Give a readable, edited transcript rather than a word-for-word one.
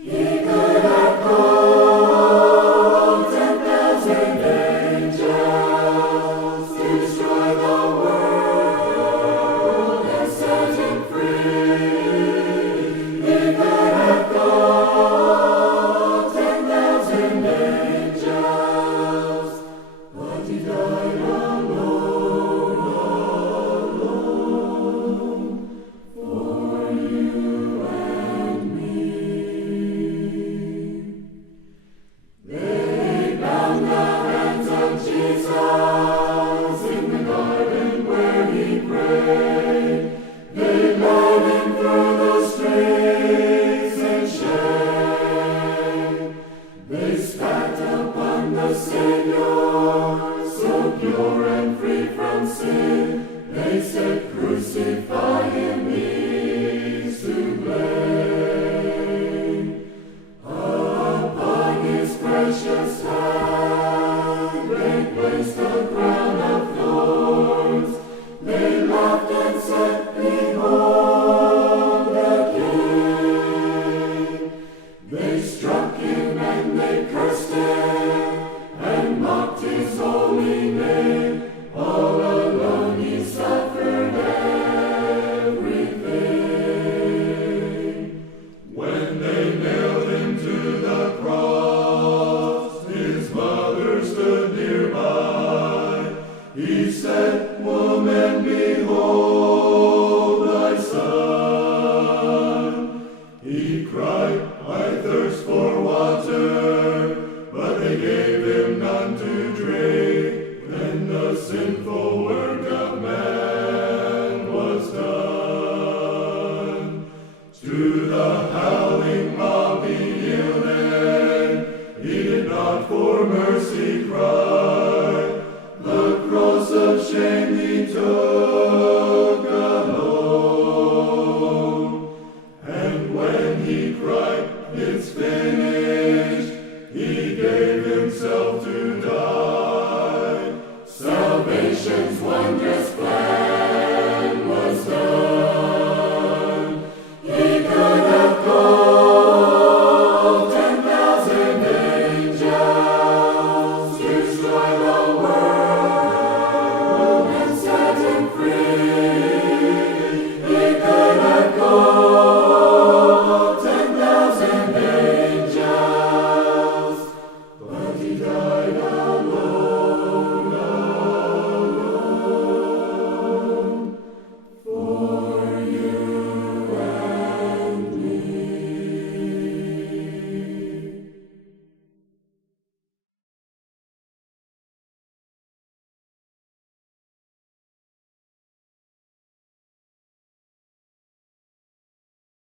He could have called 10,000 angels to destroy the world and set him free. He could have called 10,000 angels, but he died alone for you and me. They bound the hands of Jesus in the garden where he prayed. They led him through the streets in shame. They spat upon the Savior, so pure and free from sin. They said, "Crucify him, he's to blame." Upon his precious head they placed a crown of thorns. They laughed and said, "Behold the King." They struck him and they cursed him and mocked his holy name. All alone he suffered everything. When they nailed him to the cross, his mother stood nearby. He said, "Woman, behold thy son." He cried, "I thirst for water," but they gave him none to drink. Then the sinful work of man was done. To the howling mob he yielded, he did not for mercy cry. The cross of shame he took.